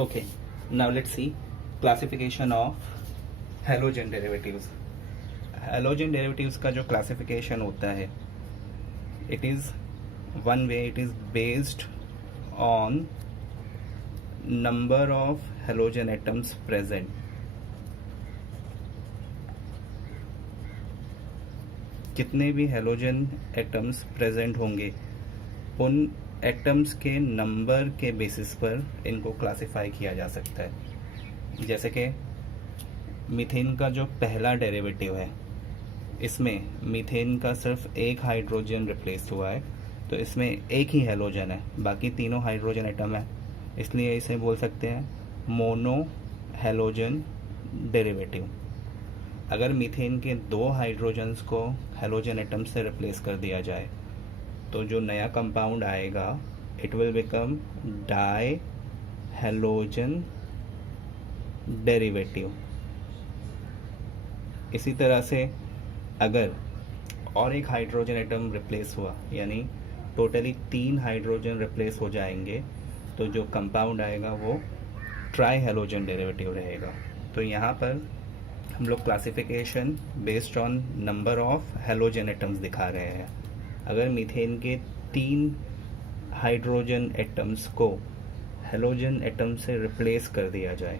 Okay, now let's see classification of halogen derivatives. Halogen derivatives का जो classification होता है, it is one way, it is based on number of halogen atoms present. कितने भी halogen atoms present होंगे उन atoms के number के बेसिस पर इनको क्लासिफाई किया जा सकता है। जैसे कि मीथेन का जो पहला डेरिवेटिव है, इसमें मीथेन का सिर्फ एक हाइड्रोजन रिप्लेस हुआ है, तो इसमें एक ही हेलोजन है, बाकी तीनों हाइड्रोजन एटम है, इसलिए इसे बोल सकते हैं मोनो हेलोजन डेरिवेटिव। अगर मीथेन के दो हाइड्रोजन्स को हेलोजन एटम से रिप्लेस कर दिया जाए तो जो नया कंपाउंड आएगा it will become die halogen derivative. इसी तरह से अगर और एक हाइड्रोजन एटम रिप्लेस हुआ, यानी टोटली 3 हाइड्रोजन रिप्लेस हो जाएंगे, तो जो कंपाउंड आएगा वो ट्राई हेलोजन डेरिवेटिव रहेगा। तो यहाँ पर हम लोग classification based on number of halogen atoms दिखा रहे हैं। अगर मीथेन के 3 हाइड्रोजन एटम्स को हेलोजन एटम से रिप्लेस कर दिया जाए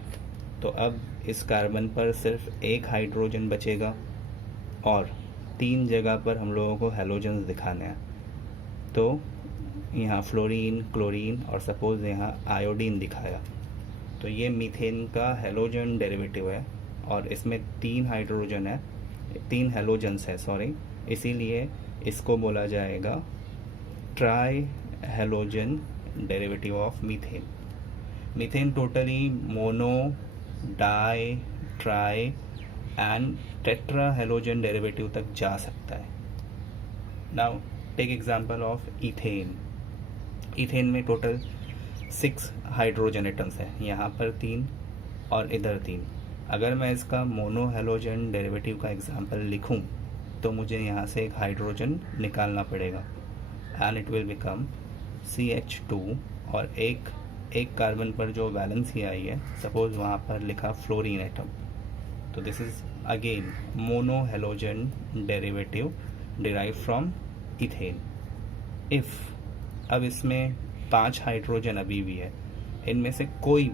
तो अब इस कार्बन पर सिर्फ एक हाइड्रोजन बचेगा और 3 जगह पर हम लोगों को हेलोजन्स दिखाने हैं। तो यहाँ फ्लोरीन, क्लोरीन और सपोज यहाँ आयोडीन दिखाया, तो ये मीथेन का हेलोजन डेरिवेटिव है और इसमें 3 हाइड्रोजन है, 3 हेलोजन्स है सॉरी, इसीलिए इसको बोला जाएगा tri halogen derivative of methane. Methane totally mono, di, tri and tetra halogen derivative तक जा सकता है। Now take example of ethane. Ethane में टोटल 6 हाइड्रोजन एटम्स है, यहाँ पर 3 और इधर 3। अगर मैं इसका मोनो हेलोजन डेरिवेटिव का एग्जांपल लिखूं तो मुझे यहाँ से एक हाइड्रोजन निकालना पड़ेगा and it will become CH2 और एक कार्बन पर जो वैलेंसी आई है, सपोज वहाँ पर लिखा फ्लोरीन एटम, तो this is again mono halogen derivative derive from ethane. If अब इसमें 5 हाइड्रोजन अभी भी है, इनमें से कोई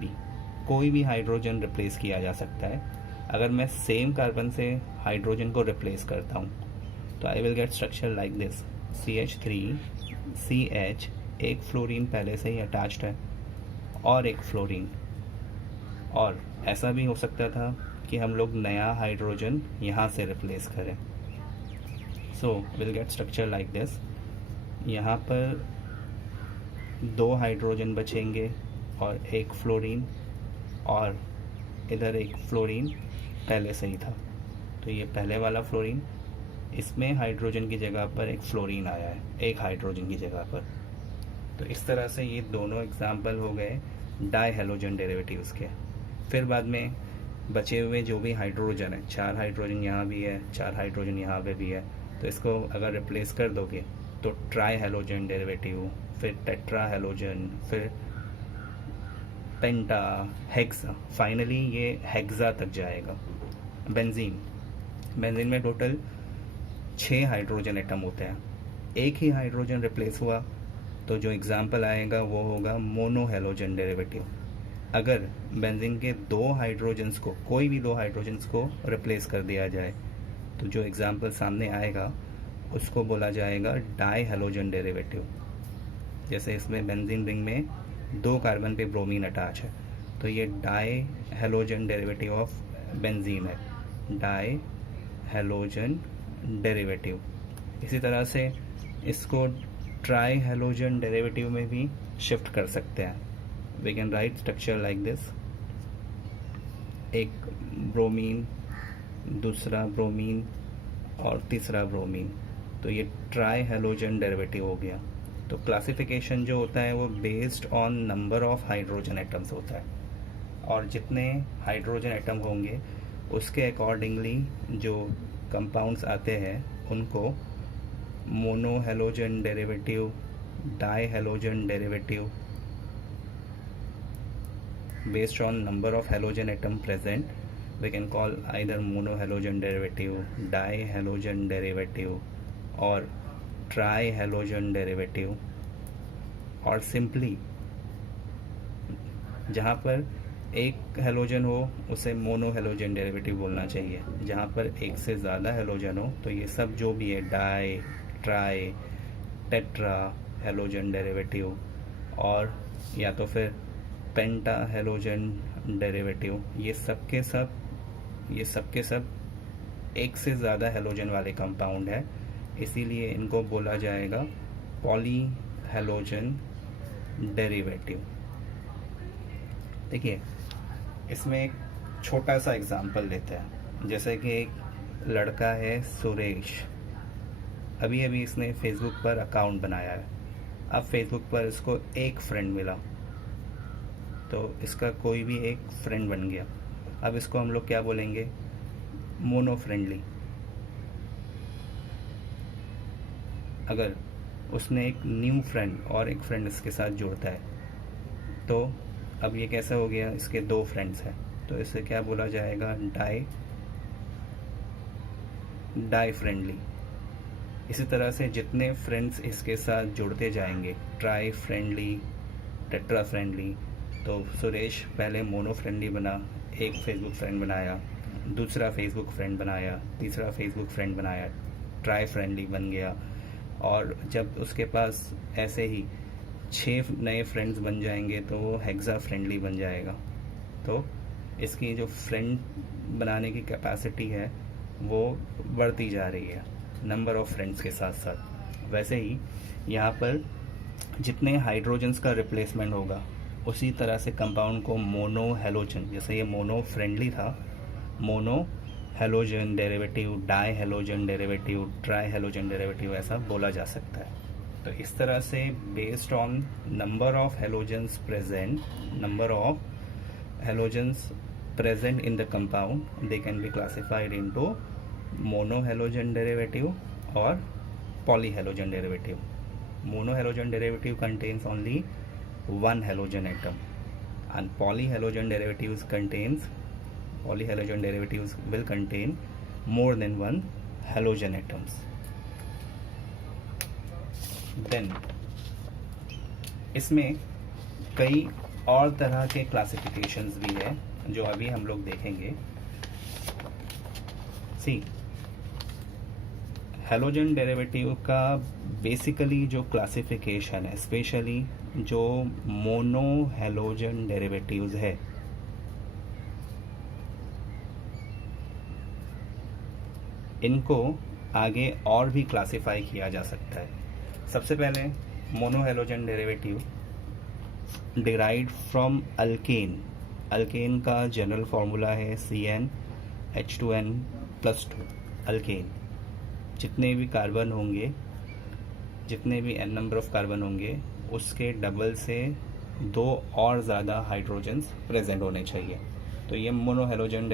भी हाइड्रोजन रिप्लेस किया जा सकता है। अगर मैं सेम कार्बन से हाइड्रोजन को रिप्लेस करता हूँ तो I will get structure like this CH3 CH, एक फ्लोरीन पहले से ही अटैच्ड है और एक फ्लोरीन। और ऐसा भी हो सकता था कि हम लोग नया हाइड्रोजन यहाँ से रिप्लेस करें, so will get structure like this. यहाँ पर 2 हाइड्रोजन बचेंगे और एक फ्लोरीन, और इधर एक फ्लोरीन पहले से ही था, तो ये पहले वाला फ्लोरीन, इसमें हाइड्रोजन की जगह पर एक फ्लोरीन आया है, एक हाइड्रोजन की जगह पर। तो इस तरह से ये दोनों एग्जाम्पल हो गए डाई हेलोजन डेरिवेटिव्स के। फिर बाद में बचे हुए जो भी हाइड्रोजन है, 4 हाइड्रोजन यहाँ भी है, 4 हाइड्रोजन यहाँ पे भी है, तो इसको अगर रिप्लेस कर दोगे तो ट्राई हेलोजन डेरिवेटिव, फिर टेट्रा हेलोजन, फिर पेंटा, हेक्सा, फाइनली ये हेक्सा तक जाएगा। बेंजीन में टोटल 6 हाइड्रोजन एटम होते हैं, एक ही हाइड्रोजन रिप्लेस हुआ तो जो एग्जाम्पल आएगा वो होगा मोनो हेलोजन डेरिवेटिव। अगर बेंजीन के 2 हाइड्रोजन्स को, कोई भी 2 हाइड्रोजन्स को रिप्लेस कर दिया जाए तो जो एग्जाम्पल सामने आएगा उसको बोला जाएगा डाई हेलोजन डेरिवेटिव। जैसे इसमें बेंजीन रिंग में 2 कार्बन पे ब्रोमीन अटैच है, तो ये die halogen derivative of benzene है, डाई हेलोजन डेरिवेटिव। इसी तरह से इसको ट्राई हेलोजन डेरिवेटिव में भी शिफ्ट कर सकते हैं। We can write structure like this, एक ब्रोमीन, दूसरा ब्रोमीन और तीसरा ब्रोमीन, तो ये ट्राई हेलोजन डेरिवेटिव हो गया। तो क्लासिफिकेशन जो होता है वो based on number of hydrogen atoms होता है, और जितने हाइड्रोजन एटम होंगे उसके अकॉर्डिंगली जो कंपाउंड्स आते हैं उनको mono halogen derivative, die halogen derivative, based on number of halogen atom present, we can call either monohalogen derivative, dihalogen derivative, or trihalogen derivative, और सिंपली जहाँ पर एक हेलोजन हो उसे मोनोहेलोजन डेरिवेटिव बोलना चाहिए, जहाँ पर एक से ज़्यादा हेलोजन हो तो ये सब जो भी है di, tri, tetra halogen derivative, और या तो फिर पेंटा हेलोजन डेरिवेटिव, ये सब के सब एक से ज़्यादा हेलोजन वाले कंपाउंड है, इसीलिए इनको बोला जाएगा पॉली हेलोजन डेरिवेटिव। देखिए इसमें एक छोटा सा एग्जांपल लेते हैं। जैसे कि एक लड़का है सुरेश, अभी अभी इसने फेसबुक पर अकाउंट बनाया है। अब फेसबुक पर इसको एक फ्रेंड मिला, तो इसका कोई भी एक फ्रेंड बन गया। अब इसको हम लोग क्या बोलेंगे? Mono friendly. अगर उसने एक न्यू फ्रेंड और एक फ्रेंड इसके साथ जोड़ता है, तो अब ये कैसा हो गया? इसके दो फ्रेंड्स हैं, तो इसे क्या बोला जाएगा? Di friendly. इसी तरह से जितने फ्रेंड्स इसके साथ जुड़ते जाएंगे, ट्राई फ्रेंडली, टेट्रा फ्रेंडली, तो सुरेश पहले मोनो फ्रेंडली बना, एक फेसबुक फ्रेंड बनाया, दूसरा फेसबुक फ्रेंड बनाया, तीसरा फेसबुक फ्रेंड बनाया, ट्राई फ्रेंडली बन गया, और जब उसके पास ऐसे ही 6 नए फ्रेंड्स बन जाएंगे तो वो हेक्सा फ्रेंडली बन जाएगा। तो इसकी जो फ्रेंड बनाने की कैपेसिटी है वो बढ़ती जा रही है नंबर ऑफ फ्रेंड्स के साथ साथ। वैसे ही यहाँ पर जितने हाइड्रोजन्स का रिप्लेसमेंट होगा उसी तरह से कंपाउंड को मोनो हेलोजन, जैसे ये मोनो फ्रेंडली था, mono halogen derivative, die halogen derivative, try halogen derivative ऐसा बोला जा सकता है। तो इस तरह से based on number of halogens present in the compound, they can be classified into monohalogen derivative or polyhalogen derivative. Monohalogen derivative contains only one halogen atom, and polyhalogen derivatives will contain more than one halogen atoms. Then इसमें कई और तरह के classifications भी है जो अभी हम लोग देखेंगे। सी, हेलोजन डेरिवेटिव का बेसिकली जो क्लासिफिकेशन है, स्पेशली जो मोनो हेलोजन डेरिवेटिव्स है, इनको आगे और भी क्लासिफाई किया जा सकता है। सबसे पहले mono halogen derivative derived from alkane. Alkane का जनरल फार्मूला है CnH2n+2। अल्केन जितने भी कार्बन होंगे, जितने भी n नंबर ऑफ कार्बन होंगे, उसके डबल से 2 और ज़्यादा हाइड्रोजन्स प्रेजेंट होने चाहिए। तो ये मोनो हेलोजन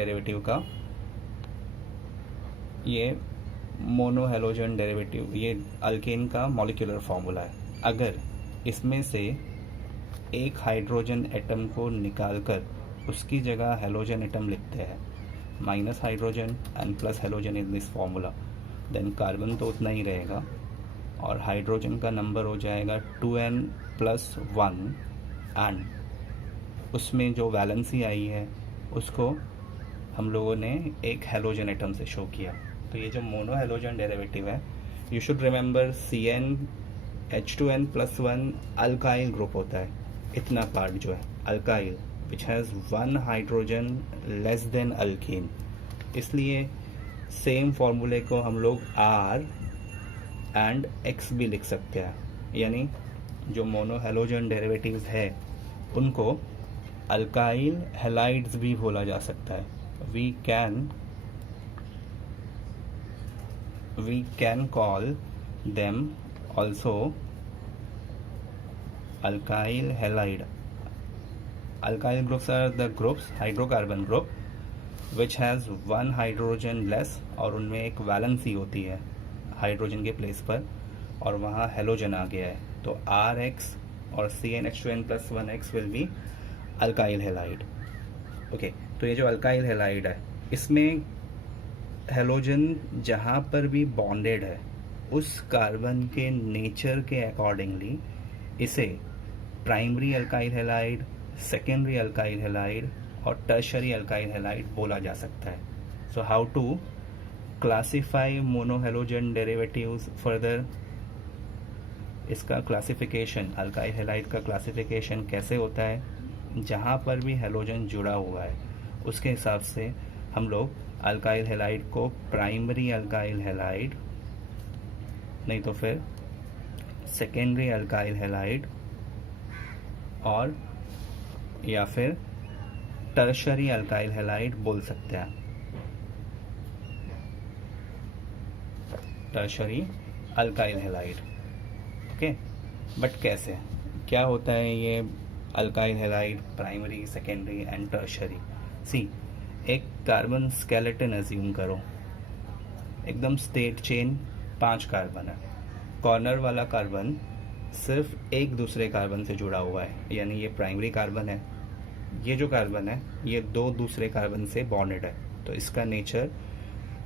डेरिवेटिव, ये अल्केन का मॉलिक्यूलर फार्मूला है। अगर इसमें से एक हाइड्रोजन एटम को निकालकर उसकी जगह हेलोजन एटम लिखते हैं, minus hydrogen and plus halogen in this formula, then carbon तो उतना ही रहेगा और हाइड्रोजन का नंबर हो जाएगा 2n+1, एंड उसमें जो वैलेंसी आई है उसको हम लोगों ने एक हेलोजन एटम से शो किया। तो ये जो मोनो हेलोजन डेरिवेटिव है, you should remember CnH2n+1 alkyl group होता है। इतना पार्ट जो है alkyl which has 1 hydrogen less than alkyne, इसलिए सेम फॉर्मूले को हम लोग R एंड X भी लिख सकते हैं। यानी जो मोनो हेलोजन डेरिवेटिव्स है उनको अल्काइल हेलाइड्स भी बोला जा सकता है। we can call them also alkyl halide. Alkyl groups are the hydrocarbon group which has 1 hydrogen less, और उनमें एक वैलेंसी होती है हाइड्रोजन के प्लेस पर और वहाँ हेलोजन आ गया है। तो RX और CnH2n+1X will be alkyl halide. Okay, तो ये जो अल्काइल हैलाइड है, इसमें हेलोजन जहाँ पर भी बॉन्डेड है उस कार्बन के नेचर के अकॉर्डिंगली इसे primary alkyl halide, secondary alkyl halide और टर्शरी अल्काइल हैलाइड बोला जा सकता है। So how to classify monohalogen derivatives further, इसका क्लासिफिकेशन, अल्काइल हैलाइड का क्लासिफिकेशन कैसे होता है, जहाँ पर भी हेलोजन जुड़ा हुआ है उसके हिसाब से हम लोग अल्काइल हैलाइड को प्राइमरी अल्काइल हैलाइड, नहीं तो फिर सेकेंडरी अल्काइल हैलाइड और या फिर टर्शरी अल्काइल हैलाइड बोल सकते हैं। Tertiary alkyl halide. Okay, but कैसे, क्या होता है ये alkyl halide, primary, secondary and tertiary? See, एक कार्बन स्केलेटन अज्यूम करो, एकदम स्टेट चेन 5 कार्बन है। कॉर्नर वाला कार्बन सिर्फ एक दूसरे कार्बन से जुड़ा हुआ है, यानी ये प्राइमरी कार्बन है। ये जो कार्बन है ये 2 दूसरे कार्बन से बॉन्डेड है, तो इसका नेचर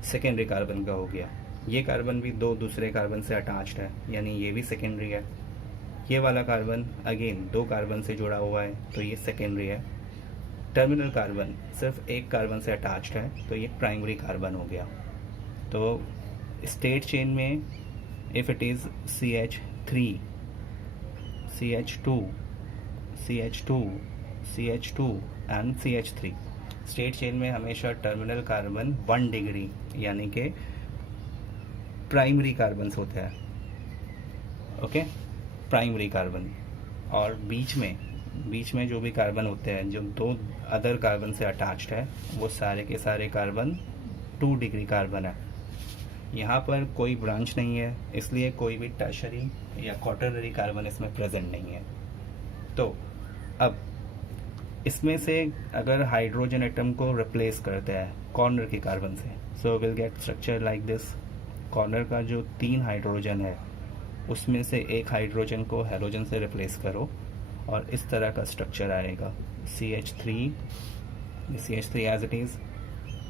सेकेंडरी कार्बन का हो गया। ये कार्बन भी 2 दूसरे कार्बन से अटैच्ड है, यानी ये भी सेकेंडरी है। ये वाला कार्बन अगेन 2 कार्बन से जुड़ा हुआ है, तो ये सेकेंडरी है। टर्मिनल कार्बन सिर्फ एक कार्बन से अटैच्ड है, तो ये प्राइमरी कार्बन हो गया। तो स्टेट चेन में if it is CH3, CH2, CH2, CH2 and CH3, state chain में हमेशा टर्मिनल कार्बन 1 डिग्री यानी कि प्राइमरी कार्बन होते हैं। Okay, primary carbon. और बीच में जो भी कार्बन होते हैं जो 2 अदर कार्बन से अटैच्ड है, वो सारे के सारे कार्बन 2 डिग्री कार्बन है। यहाँ पर कोई ब्रांच नहीं है, इसलिए कोई भी टर्शरी या क्वाटरनरी कार्बन इसमें प्रेजेंट नहीं है। तो अब इसमें से अगर हाइड्रोजन एटम को रिप्लेस करते हैं कॉर्नर के कार्बन से, so will get structure like this. Corner का जो 3 हाइड्रोजन है उसमें से एक हाइड्रोजन को हेलोजन से रिप्लेस करो और इस तरह का स्ट्रक्चर आएगा, CH3 as it is,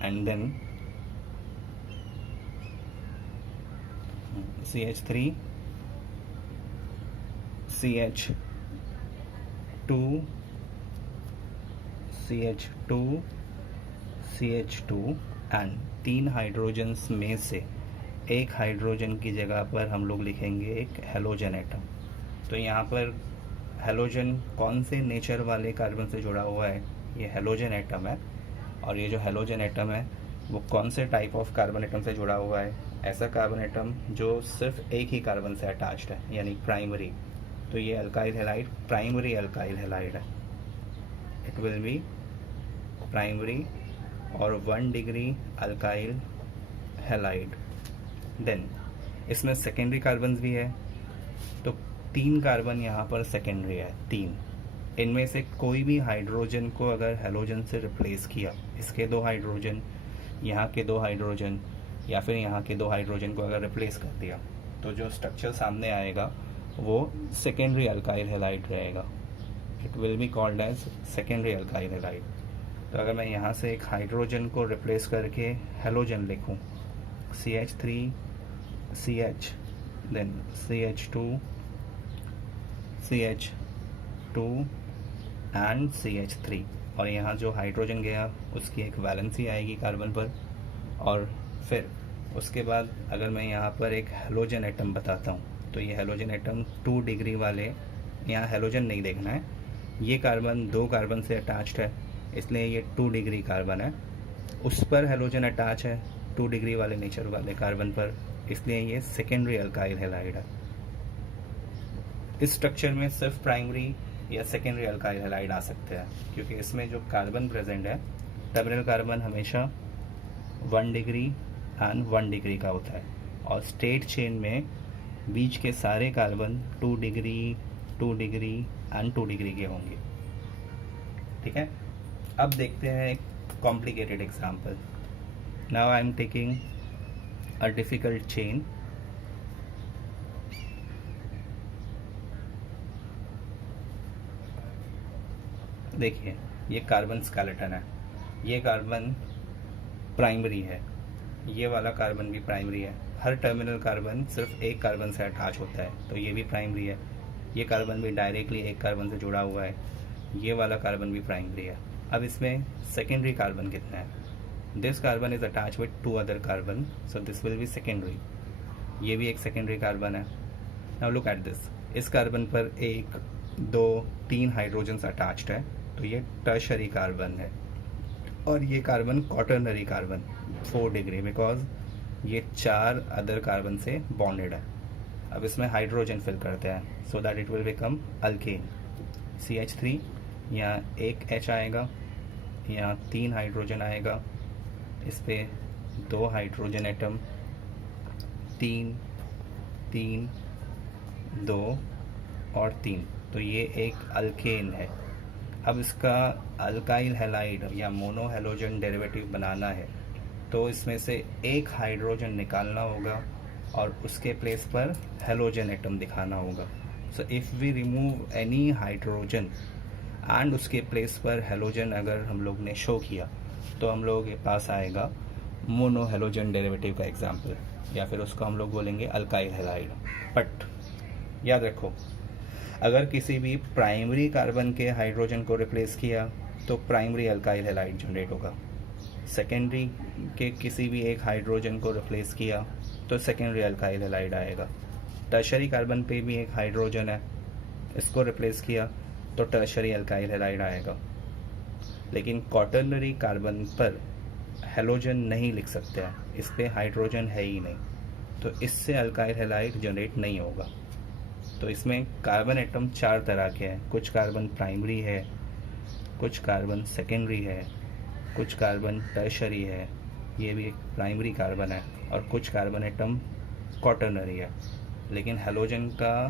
and then CH3, CH2, CH2, CH2 and 3 hydrogens में से एक हाइड्रोजन की जगह पर हम लोग लिखेंगे एक हेलोजन एटम। तो यहाँ पर हेलोजन कौन से नेचर वाले कार्बन से जुड़ा हुआ है, ये हेलोजन एटम है। और ये जो हेलोजन एटम है वो कौन से टाइप ऑफ कार्बन एटम से जुड़ा हुआ है, ऐसा कार्बन एटम जो सिर्फ एक ही कार्बन से अटैच्ड है, यानी प्राइमरी। तो ये alkyl halide primary alkyl halide है। इट विल बी प्राइमरी और 1 डिग्री अल्काइल हैलाइड। देन इसमें सेकेंडरी कार्बन भी है, तो 3 कार्बन यहाँ पर सेकेंडरी है, 3। इनमें से कोई भी हाइड्रोजन को अगर हेलोजन से रिप्लेस किया, इसके 2 हाइड्रोजन, यहाँ के 2 हाइड्रोजन या फिर यहाँ के 2 हाइड्रोजन को अगर रिप्लेस कर दिया, तो जो स्ट्रक्चर सामने आएगा वो सेकेंडरी अल्काइल हैलाइड रहेगा। It will be called as secondary alkyl halide. तो अगर मैं यहाँ से एक हाइड्रोजन को रिप्लेस करके हेलोजन लिखूँ, CH3, CH, then CH2, CH2 and CH3, और यहाँ जो हाइड्रोजन गया उसकी एक वैलेंसी आएगी कार्बन पर। और फिर उसके बाद अगर मैं यहाँ पर एक हेलोजन एटम बताता हूँ, तो ये हेलोजन एटम 2 डिग्री वाले, यहाँ हेलोजन नहीं देखना है, ये कार्बन 2 कार्बन से अटैच्ड है, इसलिए ये 2 डिग्री कार्बन है। उस पर हेलोजन अटैच है 2 डिग्री वाले नेचर वाले कार्बन पर, इसलिए ये सेकेंडरी अल्काइल हैलाइड है। इस स्ट्रक्चर में सिर्फ प्राइमरी या सेकेंडरी अल्काइल हैलाइड आ सकते हैं, क्योंकि इसमें जो कार्बन प्रेजेंट है, टर्मिनल कार्बन हमेशा 1 डिग्री एंड 1 डिग्री का होता है, और स्टेट चेन में बीच के सारे carbon 2 degree, 2 degree and 2 degree के होंगे। ठीक है, अब देखते हैं एक complicated example. Now I am taking a difficult chain, देखिए ये कार्बन स्केलेटन है, ये कार्बन प्राइमरी है, ये वाला कार्बन भी प्राइमरी है। हर टर्मिनल कार्बन सिर्फ एक कार्बन से अटैच होता है, तो ये भी प्राइमरी है। ये कार्बन भी डायरेक्टली एक कार्बन से जुड़ा हुआ है, ये वाला कार्बन भी प्राइमरी है। अब इसमें सेकेंडरी कार्बन कितना है? This carbon is attach with 2 other carbon, so this will be secondary. ये भी एक सेकेंडरी कार्बन है। नाउ लुक एट दिस, इस कार्बन पर 1 2 3 हाइड्रोजन्स अटैच्ड है, तो ये टर्शरी कार्बन है। और ये carbon quaternary carbon 4 degree, because ये 4 अदर कार्बन से बॉन्डेड है। अब इसमें हाइड्रोजन फिल करते हैं so that it will become alkane. CH3, यहाँ एक H आएगा, यहाँ 3 हाइड्रोजन आएगा, इस पे 2 हाइड्रोजन एटम, 3 3 2 और 3, तो ये एक अल्केन है। अब इसका अल्काइल हैलाइड या मोनो हैलोजन डेरिवेटिव बनाना है, तो इसमें से एक हाइड्रोजन निकालना होगा और उसके प्लेस पर हैलोजन एटम दिखाना होगा। So if we remove any hydrogen and उसके प्लेस पर हैलोजन अगर हम लोग ने शो किया, तो हम लोग के पास आएगा मोनो हैलोजन डेरिवेटिव का एग्जाम्पल, या फिर उसको हम लोग बोलेंगे अल्काइल हैलाइड। बट याद रखो, अगर किसी भी प्राइमरी कार्बन के हाइड्रोजन को रिप्लेस किया तो प्राइमरी अल्काइल हैलाइड जनरेट होगा। सेकेंडरी के किसी भी एक हाइड्रोजन को रिप्लेस किया तो सेकेंडरी अल्काइल हैलाइड आएगा। टर्शरी कार्बन पे भी एक हाइड्रोजन है, इसको रिप्लेस किया तो टर्शरी अल्काइल हैलाइड आएगा। लेकिन क्वाटरनरी कार्बन पर हैलोजन नहीं लिख सकते हैं, इस पे हाइड्रोजन है ही नहीं, तो इससे अल्काइल हैलाइड जनरेट नहीं होगा। तो इसमें कार्बन एटम 4 तरह के हैं, कुछ कार्बन प्राइमरी है, कुछ कार्बन सेकेंडरी है, कुछ कार्बन टर्शरी है, ये भी एक प्राइमरी कार्बन है, और कुछ कार्बन एटम क्वाटरनरी है। लेकिन हैलोजन का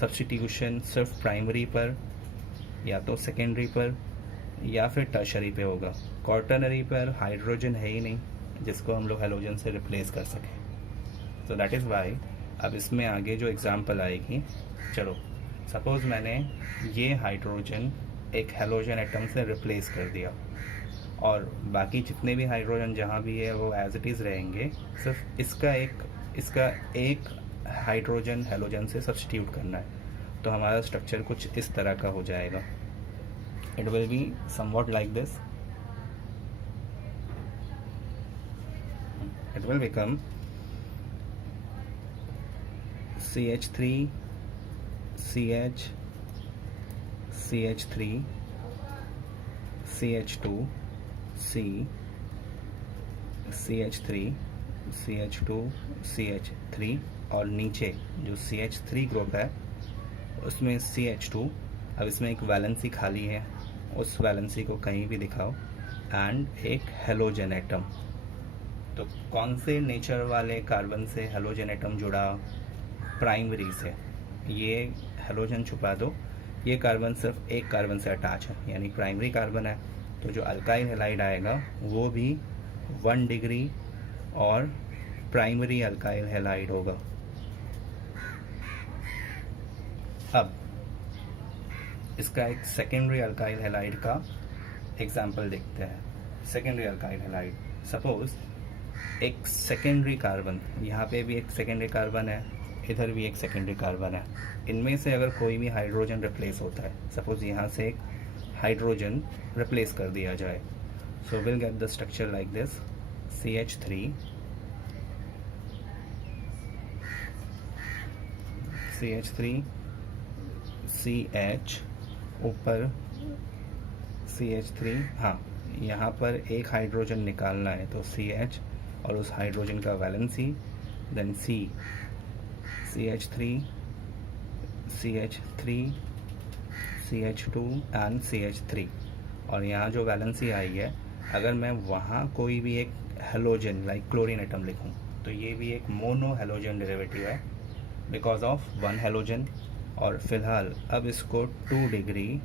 सब्स्टिट्यूशन सिर्फ प्राइमरी पर या तो सेकेंडरी पर या फिर टर्शरी पे होगा। क्वाटरनरी पर हाइड्रोजन है ही नहीं जिसको हम लोग हैलोजन से रिप्लेस कर सकें। तो दैट इज़ वाई अब इसमें आगे जो एग्जांपल आएगी, चलो सपोज मैंने ये हाइड्रोजन एक हैलोजन एटम से रिप्लेस कर दिया और बाकी जितने भी हाइड्रोजन जहाँ भी है वो एज इट इज़ रहेंगे, सिर्फ इसका एक हाइड्रोजन हैलोजन से सब्स्टिट्यूट करना है, तो हमारा स्ट्रक्चर कुछ इस तरह का हो जाएगा। It will be somewhat like this. It will become CH3 CH CH3 CH2 C CH3 CH2 CH3 और नीचे जो CH3 ग्रुप है उसमें CH2। अब इसमें एक वैलेंसी खाली है, उस वैलेंसी को कहीं भी दिखाओ, एंड एक हैलोजन एटम। तो कौन से नेचर वाले कार्बन से हैलोजन एटम जुड़ा? प्राइमरी से। ये हैलोजन छुपा दो, ये कार्बन सिर्फ एक कार्बन से अटैच है, यानी प्राइमरी कार्बन है, तो जो अल्काइल हैलाइड आएगा वो भी 1 डिग्री और प्राइमरी अल्काइल हैलाइड होगा। अब इसका एक सेकेंडरी अल्काइल हैलाइड का एग्जाम्पल देखते हैं। सेकेंडरी अल्काइल हैलाइड, सपोज एक सेकेंडरी कार्बन, यहाँ पे भी एक सेकेंडरी कार्बन है, इधर भी एक सेकेंडरी कार्बन है, इनमें से अगर कोई भी हाइड्रोजन रिप्लेस होता है, सपोज यहाँ से एक हाइड्रोजन रिप्लेस कर दिया जाए, so will get the structure like this. CH3 CH ऊपर CH3, हाँ यहाँ पर एक हाइड्रोजन निकालना है, तो CH और उस हाइड्रोजन का valency, then CH3 CH3 CH2 and CH3, और यहाँ जो वैलेंसी आई है, अगर मैं वहाँ कोई भी एक हैलोजन लाइक क्लोरीन एटम लिखूँ तो ये भी एक मोनो हैलोजन डेरिवेटिव है बिकॉज ऑफ 1 हैलोजन। और फिलहाल अब इसको 2 डिग्री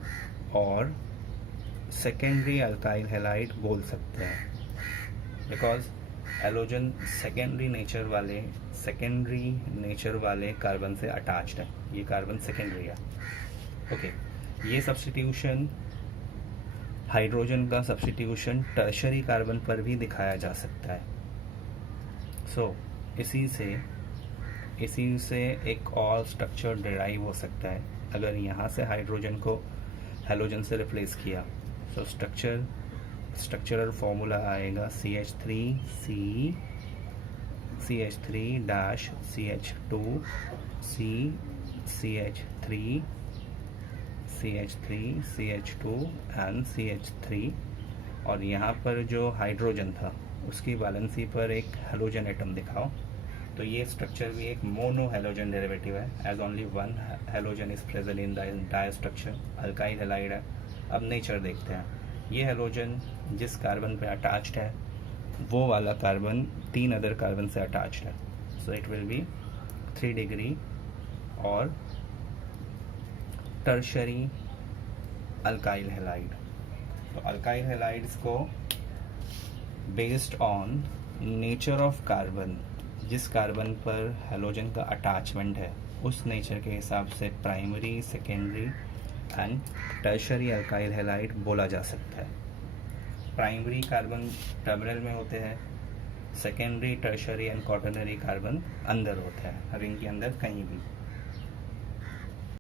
और सेकेंडरी अल्काइल हैलाइड बोल सकते हैं बिकॉज हैलोजन सेकेंडरी नेचर वाले कार्बन से अटैच्ड है, ये कार्बन सेकेंडरी है। ओके, ये सब्स्टिट्यूशन, हाइड्रोजन का सब्स्टिट्यूशन टर्शरी कार्बन पर भी दिखाया जा सकता है। सो इसी से एक और स्ट्रक्चर डिराइव हो सकता है। अगर यहाँ से हाइड्रोजन को हेलोजन से रिप्लेस किया, सो स्ट्रक्चरल फॉर्मूला आएगा CH3 एंड CH3, और यहाँ पर जो हाइड्रोजन था उसकी वैलेंसी पर एक हेलोजन एटम दिखाओ। तो ये स्ट्रक्चर भी एक मोनो हेलोजन डेरिवेटिव है, as only one halogen is present in the entire structure. Alkyl halide है। अब नेचर देखते हैं। ये हेलोजन जिस कार्बन पे अटैच्ड है वो वाला कार्बन 3 अदर कार्बन से अटैच्ड है, so it will B 3 degree और टर्शरी अल्काइल हैलाइड। तो अल्काइल हैलाइड्स को based on nature of carbon, जिस कार्बन पर हेलोजन का अटैचमेंट है उस नेचर के हिसाब से primary, secondary and tertiary alkyl halide बोला जा सकता है। प्राइमरी कार्बन टर्मिनल में होते हैं, secondary, tertiary and quaternary carbon अंदर होता है रिंग के अंदर कहीं भी।